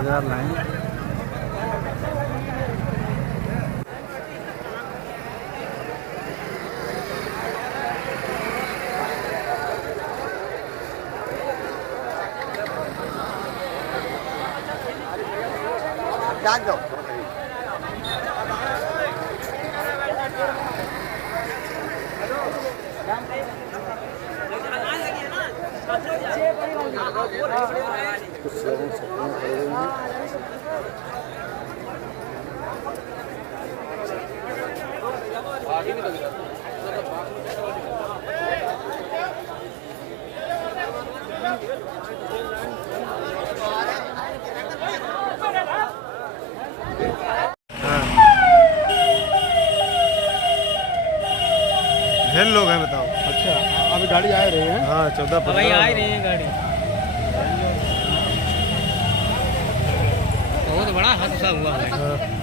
10,000 line. जान दो कुछ लोगों से खड़े हुए हैं। ढेर लोग हैं बताओ। अच्छा अभी गाड़ी आ रही है। हाँ 14-15 भाई आ ही रही है गाड़ी। बहुत बड़ा हादसा हुआ है।